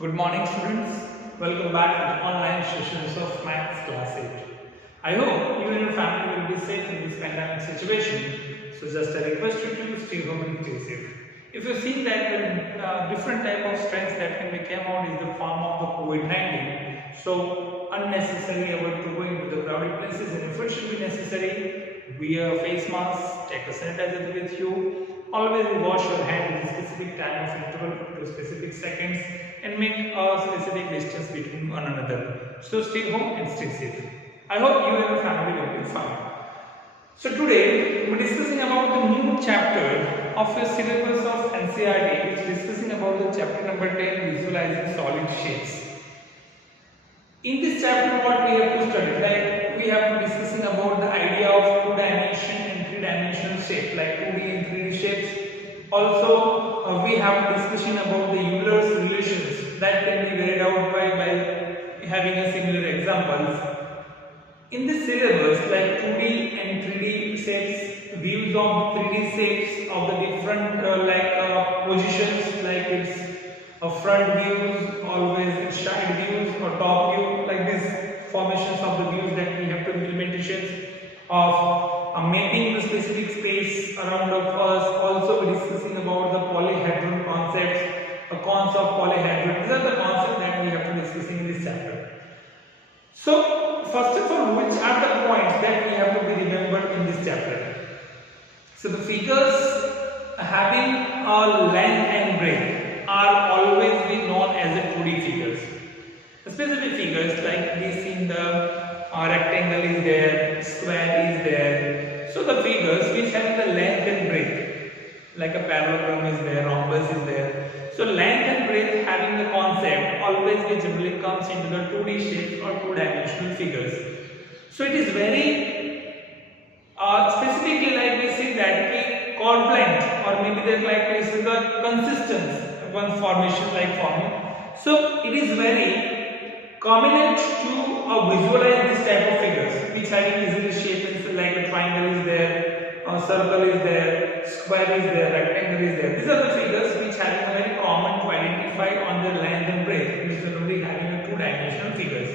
Good morning, students. Welcome back to the online sessions of Maths Class 8. I hope you and your family will be safe in this pandemic situation. So just a request to you to stay home and stay safe. If you see that the different type of strains that can be came out is the form of the COVID-19. So unnecessarily avoid to go into the crowded places, and if it should be necessary, wear a face mask, take a sanitizer with you. Always wash your hand with a specific time of interval to specific seconds and make a specific distance between one another. So stay home and stay safe. I hope you and your family will be fine. So today we are discussing about the new chapter of your syllabus of NCERT, which is discussing about the chapter number 10, visualizing solid shapes. In this chapter what we have to study, like we have to discussing about the idea of two-dimension and three-dimensional shape, like 2D and 3D shapes. Also we have discussion about the Euler's relations that can be carried out by having a similar examples. In this syllabus, like 2D and 3D shapes, views of 3D shapes of the different positions, like its front views, always its side views or top view, like this formations of the views that we have to implementations of mapping the specific space around of us. Also we discussing about the polyhedron concepts, the cons of polyhedron. These are the concepts that we have to discussing in this chapter. So first of all, which are the points that we have to be remembered in this chapter? So the figures having a length and breadth are always be known as the 2D figures. The specific figures like this in the rectangle is there, square is there. So the figures which have the length and breadth, like a parallelogram is there, rhombus is there. So length and breadth having the concept always generally comes into the 2D shapes or two-dimensional figures. So it is very specifically like we see that covalent, or maybe there's like we see the consistence one formation like forming. So it is very convenient to visualize this type of figures which having easily shape, like a triangle is there, a circle is there, square is there, rectangle is there. These are the figures which having a very common to identify on their length and breadth, which is generally having a two-dimensional figures.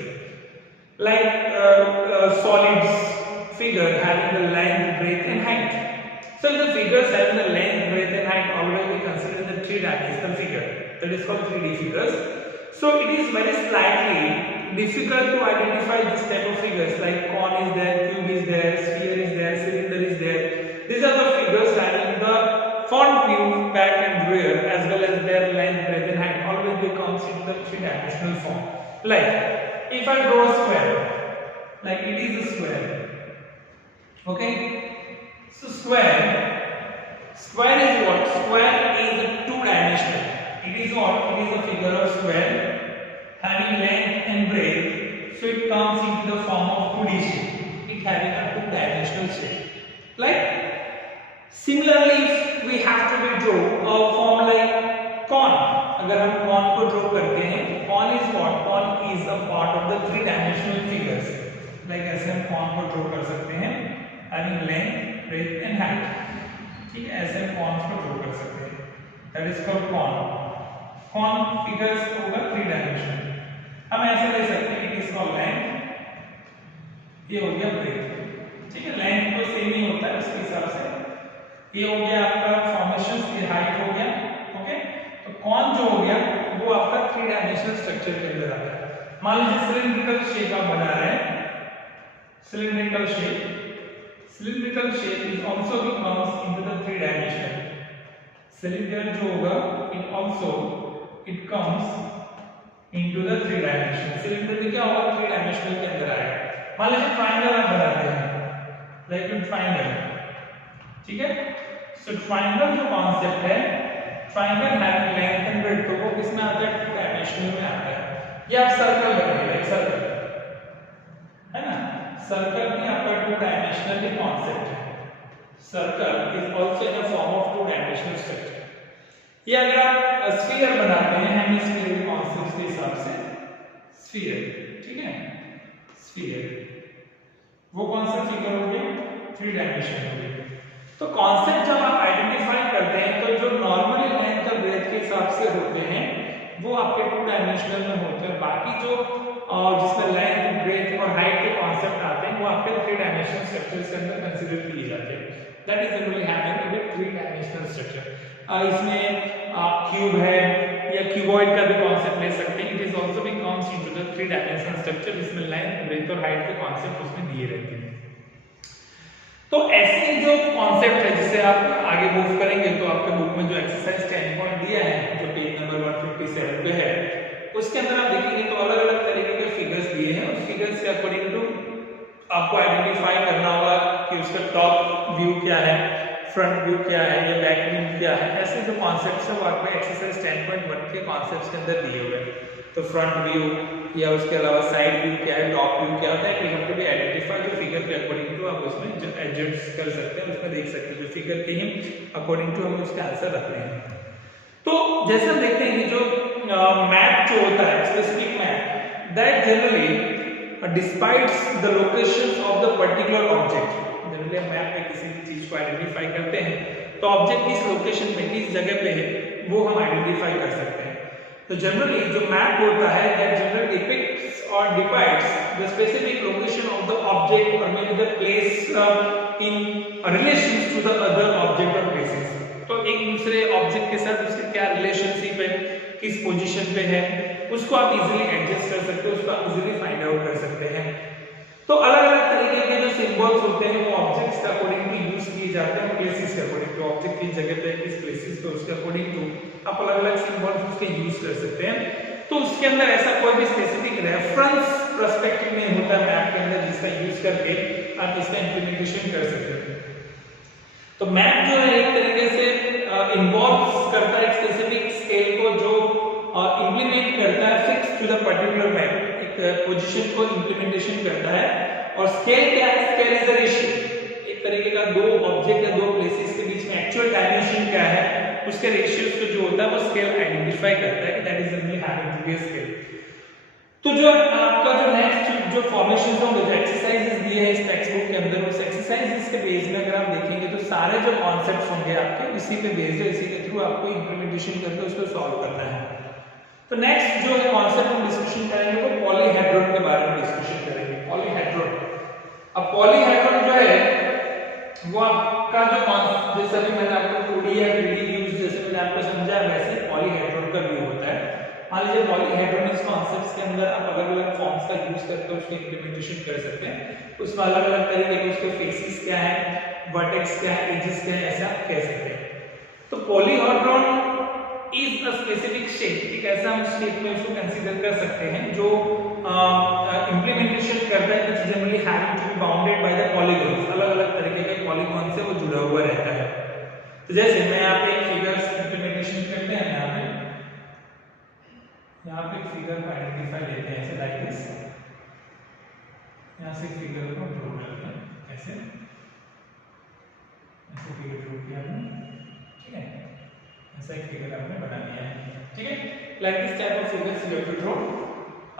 Like solids figure having the length, breadth and height. So the figures having the length, breadth and height always we consider the three-dimensional figure. That is called 3D figures. So it is very slightly difficult to identify this type of figures, like cone is there, cube is there, sphere is there, cylinder is there. These are the figures having the front view, back and rear, as well as their length, breadth and height always becomes in the three-dimensional form. Like if I draw a square, like it is a square. Okay? So square is what? Square is two-dimensional. It is what? It is a figure of square having length and breadth. So it comes into the form of 2D shape. It having a two-dimensional shape. Like similarly, if we have to draw a form like cone. अगर हम cone को draw करते हैं, cone is what? Cone is a part of the three-dimensional figures. Like ऐसे हम cone को draw कर सकते हैं, having length, breadth and height. ठीक है, ऐसे हम cones को draw कर सकते हैं. That is called cone. Cone figures होगा 3 dimensional. हम ऐसे ले सकते हैं, it is called length. ये हो गया breadth. ठीक है, length तो सेम ही होता है उसके हिसाब से. ये हो गया आपका formations की height हो गया. ओके, तो cone जो हो गया वो आपका 3 dimensional structure के अंदर आता है. मान लीजिए cylindrical shape आप बना रहे हैं. Cylindrical shape is also becomes into the 3 dimensional. Cylinder जो होगा it comes into the 3 dimensional. Cylinder में क्या होगा? 3 dimensional के अंदर आएगा. मान लीजिए triangle आप बनाते हैं, like a triangle. ठीक है? So triangle जो concept है, triangle having length and breadth, तो वो किसमें आता है? 2 dimensional में आता है. ये आप circle बनाइए, like circle, है ना? Circle में आपका 2 dimensional के concept है. Circle is also in a form of 2 dimensional structure. ये अगर आप स्फीयर बनाते हैं हेमिस्फीयर के कॉन्सेप्ट के हिसाब से, स्फीयर, ठीक है, स्फीयर वो कॉन्सेप्ट फिगर हो गया 3 डायमेंशन हो गया. तो कॉन्सेप्ट जब आप आइडेंटिफाई करते हैं तो जो नॉर्मली लेंथ और ब्रेथ के हिसाब से होते हैं वो वो आपके 2 डायमेंशनल में होते हैं, बाकी जो जिसमें लेंथ ब्रेथ और हाइट के कॉन्सेप्ट आते हैं वो आपके 3 डायमेंशनल स्ट्रक्चर्स के अंदर कंसीडर किए जाते हैं। That is generally happening with 3 dimensional structure. इसमें क्यूब है या क्यूबॉइड का भी कॉन्सेप्ट ले सकते हैं। It is also being comes into the 3 dimensional structure जिसमें लेंथ ब्रेथ और हाइट के कॉन्सेप्ट उसमें दिए रहते हैं। तो ऐसे जो कॉन्सेप्ट है जिसे आप आगे मूव करेंगे तो आपके बुक में जो एक्सरसाइज 10 पॉइंट दिया है जो पेज नंबर 157 पे है उसके अंदर आप देखेंगे तो अलग-अलग तरीके के फिगर्स दिए हैं और फिगर्स के अकॉर्डिंग टू आपको आइडेंटिफाई करना होगा कि उसका टॉप व्यू क्या है, फ्रंट व्यू क्या है या बैक व्यू क्या है। ऐसे जो कॉन्सेप्ट्स है वो आपको एक्सरसाइज 10.1 के कॉन्सेप्ट्स के अंदर दिए हुए हैं। तो फ्रंट व्यू या उसके अलावा साइड व्यू क्या है, टॉप व्यू क्या होता है, you have to be identify जो फिगर के अकॉर्डिंग टू आप उसमें एडजस्ट कर सकते हैं, उसमें देख सकते हैं जो फिगर के ही अकॉर्डिंग टू हमें उसका आंसर रखने हैं। तो जैसे हम देखते हैं कि जो मैप जो होता है specific map that generally depicts the locations of the particular object. Generally हम मैप में किसी भी चीज को आइडेंटिफाई करते हैं तो ऑब्जेक्ट किस लोकेशन पे किस जगह पे है वो हम आइडेंटिफाई कर सकते हैं। तो जनरली जो मैप होता है दैट जनरली डिपिक्ट्स और depicts the specific location of the object और may be the place in relation to the other object और प्लेसेस। तो एक दूसरे ऑब्जेक्ट के साथ उसकी क्या रिलेशनशिप है, किस पोजीशन पे है, उसको आप इजीली एडजस्ट कर सकते हो, उसको आप इजीली फाइंड आउट कर सकते हैं। तो अलग-अलग तरीके के जो सिंबल्स होते हैं वो ऑब्जेक्ट्स के अकॉर्डिंग टू यूज किए जाते हैं, प्लेसेस के अकॉर्डिंग टू ऑब्जेक्ट किस जगह पे किस प्लेसेस पे उसके अकॉर्डिंग टू आप अलग-अलग सिंबल्स उसके यूज कर सकते हैं। तो उसके अंदर ऐसा कोई भी स्पेसिफिक रेफरेंस पर्सपेक्टिव नहीं होता मैप के अंदर जिसका यूज करके आप इसका इंप्लीमेंटेशन कर सकते हैं। तो मैप जो है एक तरीके से इन्वॉल्व करता है स्पेसिफिक स्केल को जो इंप्लीमेंट करता है fix to the particular map, एक पोजीशन को इंप्लीमेंटेशन करता है। और स्केल क्या है, स्केल इज द रेशियो, एक तरीके का दो ऑब्जेक्ट या दो प्लेसेस के बीच में एक्चुअल डायमेंशन क्या है उसके रेशियोज को जो होता है वो स्केल आइडेंटिफाई करता है कि that is generally having to be a scale. तो जो आपका जो नेक्स्ट जो फॉर्मेशंस होंगे जो एक्सरसाइजेस दिए हैं इस टेक्स्ट बुक के अंदर उस एक्सरसाइजेस के बेस में अगर आप देखेंगे तो सारे जो कॉन्सेप्ट्स होंगे आपके इसी पे बेस्ड है, इसी के थ्रू आपको इंप्लीमेंटेशन करके उसको सॉल्व करना है। तो नेक्स्ट जो है कॉन्सेप्ट हम डिस्कशन करेंगे वो पॉलीहेड्रॉन के बारे में डिस्कशन करेंगे। पॉलीहेड्रॉन, अब पॉलीहेड्रॉन जो है वो आपका जो कॉन्सेप्ट जैसे अभी मैंने आपको 2D या 3D व्यूज जैसे मैंने आपको समझाया वैसे पॉलीहेड्रॉन का व्यू होता है। मान लीजिए पॉलीहेड्रॉन इस कॉन्सेप्ट्स के अंदर आप अलग-अलग फॉर्म्स का यूज करके उसके इंप्लीमेंटेशन कर सकते हैं। उसमें अलग-अलग तरीके के उसके फेसेस क्या है, वर्टेक्स क्या है, एजेस क्या है, ऐसा कह सकते हैं। तो polyhedron is a specific shape, एक ऐसा हम शेप में उसको कंसीडर कर सकते हैं जो इंप्लीमेंटेशन करता है which generally having to be bounded by the polygons, अलग-अलग तरीके के पॉलीगॉन से वो जुड़ा हुआ रहता है। तो जैसे मैं यहाँ पे एक फिगर्स इंप्लीमेंटेशन करते हैं, यहाँ पे एक फिगर को आइडेंटिफाई लेते हैं ऐसे लाइक दिस, यहाँ से फिगर को ड्रॉ करते हैं ऐसे फिगर ड्रॉ किया हमने, ठीक है, ऐसा एक फिगर हमने बना लिया है, ठीक है, like this type of figures you have to draw.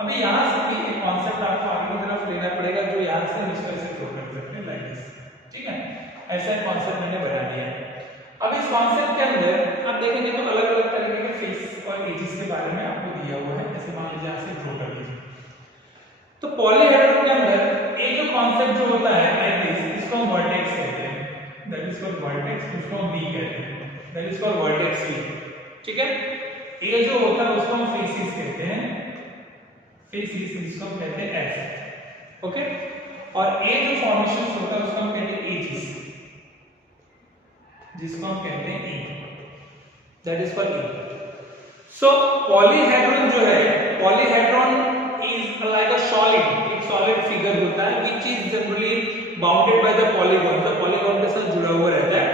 अभी यहाँ से भी एक कॉन्सेप्ट आपको आगे की तरफ लेना पड़ेगा जो यहाँ से इस तरह से ड्रॉ कर सकते हैं लाइक दिस, ठीक है, ऐसा एक कॉन्सेप्ट मैंने बना दिया है। अब इस कॉन्सेप्ट के अंदर आप देखेंगे तो अलग-अलग तरीके के फेस और एजेस के बारे में आपको दिया हुआ है, जैसे मान लीजिए यहाँ से ड्रॉ कर दीजिए। तो पॉलीहेड्रॉन के अंदर एक जो कॉन्सेप्ट जो होता है लाइक दिस, इसको हम वर्टेक्स कहते हैं, दैट इज कॉल्ड वर्टेक्स, उसको हम वी कहते हैं, that is called vertex V, ठीक है। ये जो होता है उसको हम फेसेस कहते हैं, फेसेस जिसको हम कहते हैं एफ, ओके। और ये जो फॉर्मेशन होता है उसको हम कहते हैं एजेस, जिसको हम कहते हैं E, that is called E. So polyhedron जो है, polyhedron is like a solid, एक सॉलिड फिगर होता है which is generally bounded by the polygon, तो पॉलीगॉन के साथ जुड़ा हुआ रहता है,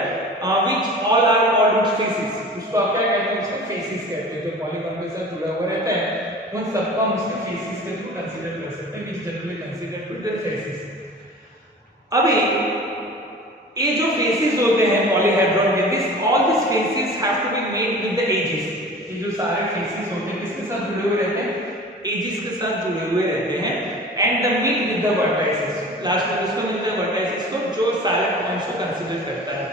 which all are called its faces, उसको आप क्या कहते हैं, उसको फेसेस कहते हैं। जो पॉलीगॉन के साथ जुड़ा हुआ रहता है उन सबको हम उसके फेसेस के थ्रू कंसीडर कर सकते हैं, which generally consider to their faces. अभी ये जो फेसेस होते हैं पॉलीहेड्रॉन के, this all this faces have to be made with the edges, ये जो सारे फेसेस होते हैं किसके साथ जुड़े हुए रहते हैं, एजेस के साथ जुड़े हुए रहते हैं, and the meet with the vertices, last में इसको मिलते हैं वर्टाइसेस को जो सारे पॉइंट्स को कंसीडर करता है।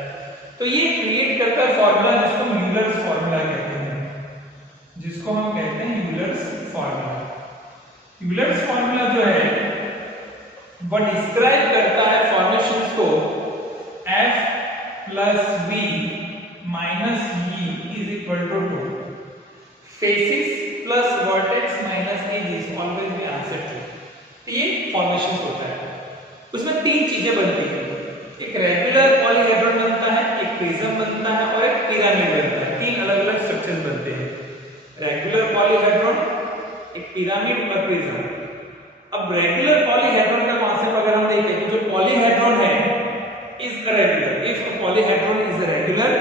तो ये क्रिएट करता है फार्मूला जिसको म्यूलर्स फार्मूला कहते हैं, जिसको हम कहते हैं यूलर्स फॉर्मूला जो है वो डिस्क्राइब करता है फॉर्मेशंस को f plus v minus e is equal to 2 faces plus vertex minus edges always be answer two. ये फॉर्मेशंस होता है, उसमें तीन चीजें बनती है, एक रेगुलर पॉलीहेड्रॉन बनता है, एक प्रिज्म बनता है और एक पिरामिड बनता है। तीन अलग अलग स्ट्रक्चर्स बनते हैं, रेगुलर पॉलीहेड्रॉन, एक पिरामिड और प्रिज्म। अब रेगुलर पॉलीहेड्रॉन का कॉन्सेप्ट अगर हम देखें तो जो पॉलीहेड्रॉन है is regular if a polyhedron is regular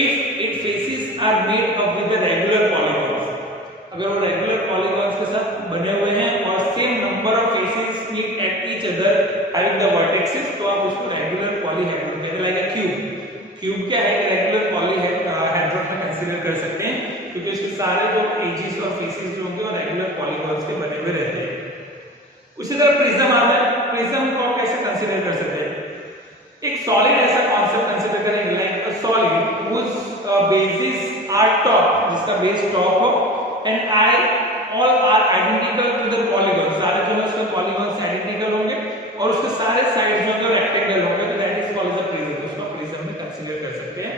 if it faces are made up with the regular polygons. अगर वो रेगुलर पॉलीगॉन्स के साथ बने हुए हैं और same number of faces meet at each other having the vertexes, तो आप उसको रेगुलर पॉलीहेड्रॉन कहते हैं। लाइक अ क्यूब, क्यूब क्या है, रेगुलर पॉलीहेड्रॉन में कंसीडर कर सकते हैं क्योंकि उसके सारे जो एजेस और फेसेस जो होंगे वो रेगुलर पॉलीगॉन्स के बने हुए रहते हैं। उसी तरह प्रिज्म आता है, प्रिज्म को आप कैसे कंसीडर कर सकते हैं, एक सॉलिड ऐसा कॉन्सेप्ट कंसीडर करेंगे like a solid whose bases are top, जिसका बेस टॉप हो, and I all are identical to the polygon, सारे जो है उसके पॉलीगॉन्स आइडेंटिकल होंगे और उसके सारे साइड्स जो है रेक्टेंगल होंगे, तो that is called the prism, उसको प्रिज्म में कंसीडर कर सकते हैं।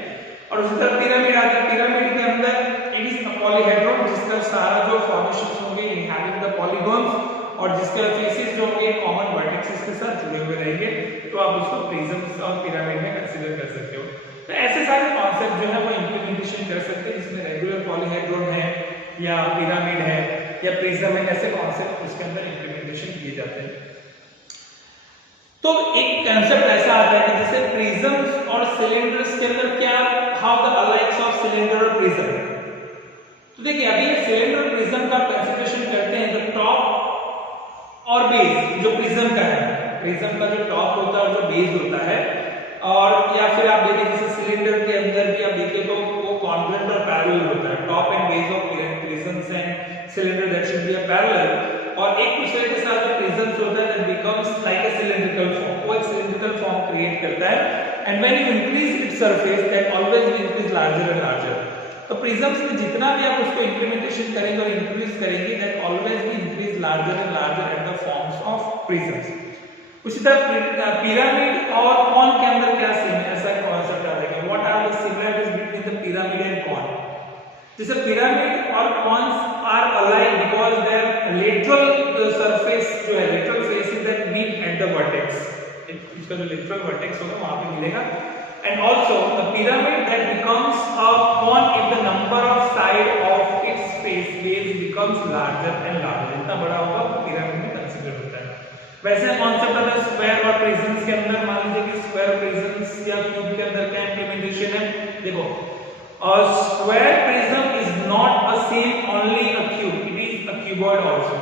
और उसी तरह पिरामिड आता है, पिरामिड के अंदर इट इज अ पॉलीहेड्रॉन जिसका सारा जो फॉर्मेशंस होंगे हैविंग द पॉलीगॉन्स और जिसके फेसेस जो होंगे कॉमन वर्टेक्सेस के साथ जुड़े हुए रहेंगे, तो आप उसको प्रिज्म और पिरामिड में कंसीडर कर सकते हो। तो ऐसे सारे कॉन्सेप्ट जो है वो इंप्लीमेंटेशन कर सकते हैं जिसमें रेगुलर पॉलीहेड्रॉन है या पिरामिड है या प्रिज्म है, ऐसे कॉन्सेप्ट उसके अंदर इंप्लीमेंटेशन किए जाते हैं। तो एक कांसेप्ट ऐसा आता है कि जैसे प्रिज्म्स और सिलेंडर्स के अंदर क्या हाउ द अलाइक्स ऑफ सिलेंडर और प्रिज्म। तो देखिए अभी ये सिलेंडर और प्रिज्म का कंसीडरेशन करते हैं, तो टॉप और बेस जो प्रिज्म का है, प्रिज्म का जो टॉप होता है और जो बेस होता है, और या फिर आप देखें जैसे सिलेंडर के अंदर भी आप देखें तो वो कॉन्ग्रुएंट और पैरेलल होता है, top and base of prisms and cylinder that should B parallel, और एक दूसरे के साथ जो प्रिज्म्स होता है that becomes like a cylindrical form, वो एक सिलेंड्रिकल फॉर्म क्रिएट करता है, and when you increase its surface that always will increase larger and larger. तो प्रिज्म्स में जितना भी आप उसको इंप्लीमेंटेशन करेंगे और इंक्रीज करेंगे that always be increase larger and larger at the forms of prisms. उसी तरह पिरामिड और कॉन के अंदर क्या सेम है, ऐसा कॉन्सेप्ट आता है, what are the similarities between the pyramid and cone. जैसे पिरामिड और cones are alike because their lateral surface जो है, lateral faces that meet at the vertex, इसका जो लेटरल वर्टेक्स होगा वहां पे मिलेगा, and also the pyramid that becomes a cone if the number of side of its face base becomes larger and larger, जितना बड़ा होगा पिरामिड में कंसीडर होता है। वैसे कॉन्सेप्ट आता है स्क्वायर और प्रिज्म्स के अंदर, मान लीजिए कि स्क्वायर प्रिज्म्स या क्यूब के अंदर क्या इंप्लीमेंटेशन है, देखो a square prism is not a same only a cube, it is a cuboid also।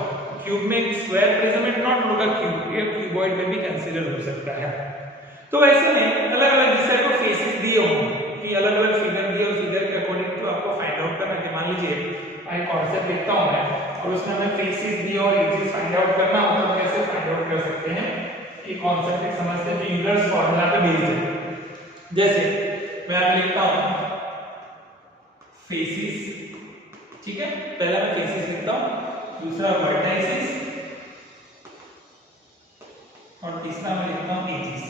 Cube में स्क्वायर प्रिज्म इज नॉट होगा क्यूब, ये क्यूबॉइड में भी कंसीडर हो सकता है। तो ऐसे में अलग अलग जिससे को फेसेस दिए होंगे कि अलग अलग फिगर दिए, उस फिगर के अकॉर्डिंग तो आपको फाइंड आउट करना है। मान लीजिए मैं कॉन्सेप्ट लिखता हूं मैं और उसमें हमें फेसेस दिए और एजेस फाइंड आउट करना हो तो कैसे फाइंड आउट कर सकते हैं, ये कॉन्सेप्ट एक समझते हैं जो यूलर्स फार्मूला पे बेस्ड है। जैसे मैं यहाँ लिखता हूं फेसेस, ठीक है, पहला मैं फेसेस लिखता हूं, दूसरा वर्टाइसेस और तीसरा मैं लिखता हूं एजेस,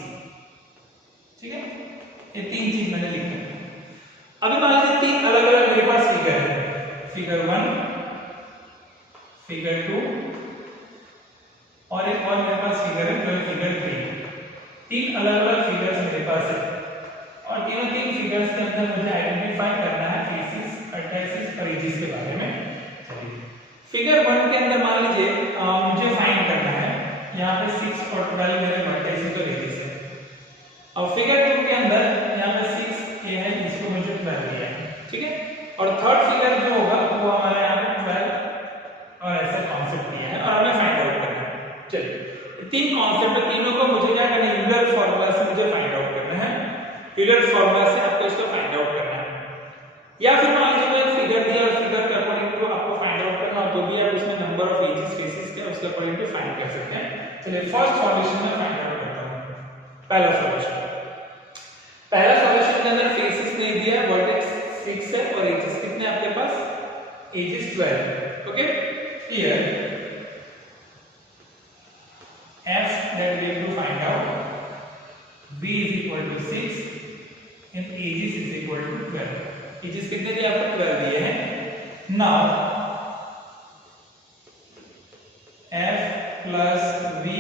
ठीक है, ये तीन चीज मैंने लिखी। अभी मान लीजिए तीन अलग अलग मेरे पास फिगर है, फिगर 1, फिगर 2 और एक और मेरे पास फिगर है जो है फिगर 3। तीन अलग अलग फिगर्स मेरे पास है और तीनों तीन फिगर्स के अंदर मुझे आइडेंटिफाई करना है फेसेस, वर्टाइसेस और एजेस के बारे में। चलिए फिगर 1 के अंदर मान लीजिए मुझे फाइंड करना है, यहाँ पे 6 और 12 मेरे वर्टाइसेस और एजेस है, और फिगर 2 के अंदर यहाँ पे 6 ये है, इसको मुझे 12 दिया है, ठीक है, और थर्ड फिगर जो होगा वो हमारे यहाँ पे 12 और ऐसा कॉन्सेप्ट दिया है और हमें फाइंड आउट करना है। चलिए तीन कॉन्सेप्ट है, तीनों को मुझे क्या करना है, यूलर फॉर्मूला से मुझे फाइंड आउट करना है, यूलर फॉर्मूला से आपको इसको फाइंड आउट करना है। या फिर मान लीजिए मैं फिगर दिया और फिगर के अकॉर्डिंग तो आपको फाइंड आउट करना हो तो भी आप उसमें नंबर ऑफ एजेस फेसेस क्या उसके अकॉर्डिंग टू फाइंड कर सकते हैं। चलिए फर्स्ट सॉल्यूशन में फाइंड आउट करता हूं, पहला सॉल्यूशन। पहला सॉल्यूशन के अंदर फेसेस नहीं दिया है, वर्टेक्स 6 है और एजेस कितने आपके पास, edges 12, okay clear. Equal to 6 and edges is equal to 12। Edges कितने दिए आपको? 12 दिए हैं। Now f plus v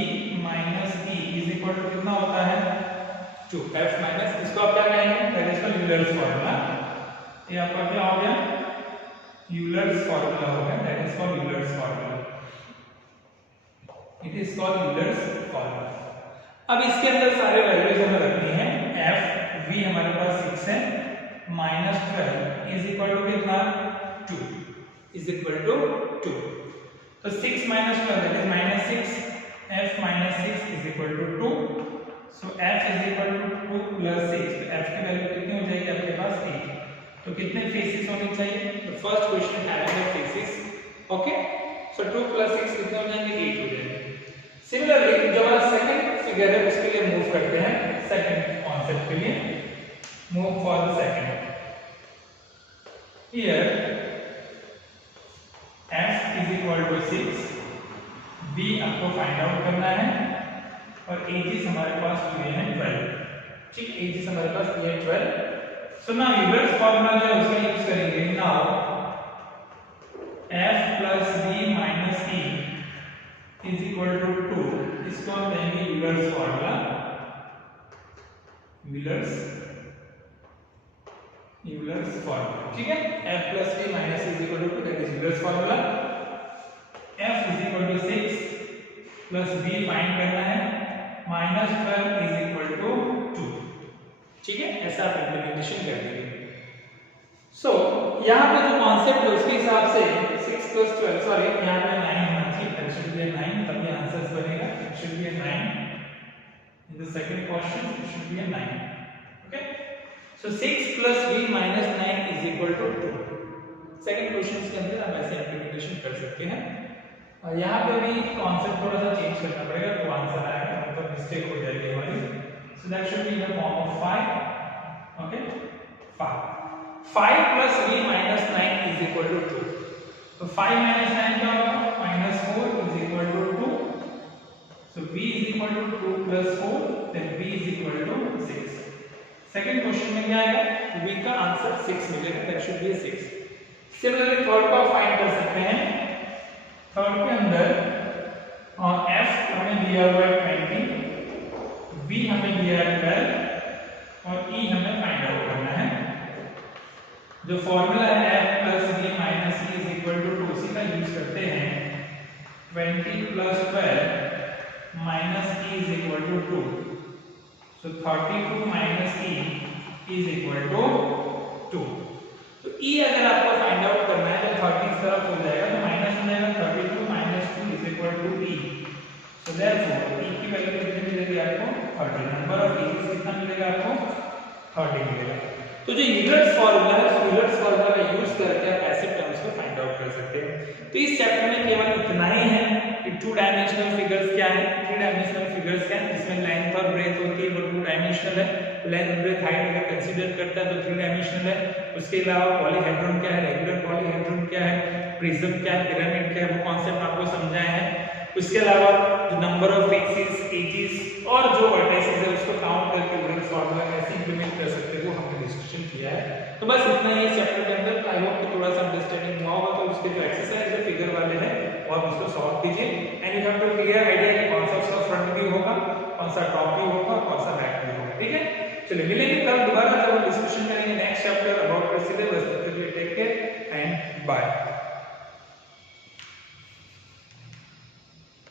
minus e is equal to कितना होता है? 2। f माइनस, इसको आप क्या कहेंगे? That is called Euler's formula. ये आपका क्या हो गया? यूलर्स फार्मूला हो गया। That is called Euler's formula. It is called Euler's formula. अब इसके अंदर सारे वैल्यूज हमें रखनी है। f v हमारे पास 6 है, माइनस 12 इज इक्वल टू कितना? 2 इज इक्वल टू 2। तो 6 minus 12 that is minus 6, f minus 6 is equal to 2। So f is equal to 2 plus 6। तो f की वैल्यू कितनी हो जाएगी आपके पास? 8। तो कितने फेसेस होने चाहिए? The first question having the faces. Okay, so 2 plus 6 कितने हो जाएंगे? 8 हो जाएंगे। सिमिलरली जो हमारा सेकंड फिगर है उसके लिए मूव करते हैं। सेकंड कॉन्सेप्ट के लिए move for the second. Here f is equal to 6, b आपको फाइंड आउट करना है और एजिस हमारे पास दिए हैं 12। ठीक, एजिस हमारे पास दिए हैं 12। सो नाउ यूलर्स फार्मूला जो है उसका यूज करेंगे। Now f plus b minus e is equal to 2, इसको हम कहेंगे यूलर्स फार्मूला। यूलर्स फार्मूला, ठीक है। f plus b minus is equal to 2, that is Euler's formula. f is equal to 6 plus b find करना है, minus 12 is equal to 2। ठीक है, ऐसा आप इंप्लीमेंटेशन कर देंगे। सो यहाँ पे जो कॉन्सेप्ट है उसके हिसाब से 6 प्लस 12, सॉरी यहाँ पे 9 होना चाहिए। इट शुड बी 9, तब ये आंसर्स बनेगा। It should be 9 in the second question. It should be 9। Okay, so 6 plus b minus 9 is equal to 2। Second question के अंदर आप ऐसे इंप्लीमेंटेशन कर सकते हैं। और यहाँ पे भी कॉन्सेप्ट थोड़ा सा चेंज करना पड़ेगा तो आंसर आएगा, मतलब मिस्टेक हो जाएगी हमारी। So that should be in the form of 5। Okay, 5 plus b minus 9 is equal to 2। तो 5 माइनस 9 क्या होगा? Minus 4 is equal to 2। So b is equal to 2 plus 4, then b is equal to 6। Second question में क्या आएगा? b का answer 6 मिलेगा, that should be 6। Similarly third को find कर सकते हैं। थर्ड के अंदर f हमें दिया हुआ है 20, b हमें दिया है 12 और e हमें फाइंड आउट करना है। जो फॉर्मूला है f plus b minus e is equal to 2, उसी का यूज करते हैं। 20 plus 12 minus e is equal to 2। So 32 minus e is equal to 2। तो e अगर आपको फाइंड आउट करना है तो 30 इस तरफ हो जाएगा तो माइनस हो जाएगा। 32 minus 2 is equal to e। So therefore e की वैल्यू कितनी मिलेगी आपको? 30। नंबर ऑफ एजेस कितना मिलेगा आपको? 30 मिलेगा। तो जो यूलर्स फार्मूला है, उस यूलर्स फार्मूला का यूज करके आप ऐसे टर्म्स को फाइंड आउट कर सकते हैं। तो इस चैप्टर में केवल इतना ही है कि 2 डायमेंशनल फिगर्स क्या है, 3 डायमेंशनल फिगर्स क्या है, जिसमें लेंथ और ब्रेथ होती है वो 2 डायमेंशनल है। लेंथ, ब्रेथ, हाइट अगर कंसीडर करता है तो 3 डायमेंशनल है। उसके अलावा पॉलीहेड्रॉन क्या है, रेगुलर पॉलीहेड्रॉन क्या है, प्रिज्म क्या है, पिरामिड क्या है, वो कॉन्सेप्ट आपको समझाए हैं। उसके अलावा जो नंबर ऑफ फेसेस, एजेस और जो वर्टिसेस है उसको काउंट करके यूलर्स फार्मूला कैसे इंप्लीमेंट कर सकते हैं वो हमने डिस्कशन किया है। तो बस इतना ही चैप्टर के अंदर। आई होप कि थोड़ा सा अंडरस्टैंडिंग हुआ होगा। तो उसके जो एक्सरसाइज है फिगर वाले हैं वो आप उसको सॉल्व कीजिए and you have to clear idea कि कौन सा उसका फ्रंट व्यू होगा, कौन सा टॉप व्यू होगा, कौन सा बैक व्यू होगा। ठीक है, चलिए मिलेंगे कल दोबारा जब हम डिस्कशन करेंगे next chapter about the syllabus. Take care and bye.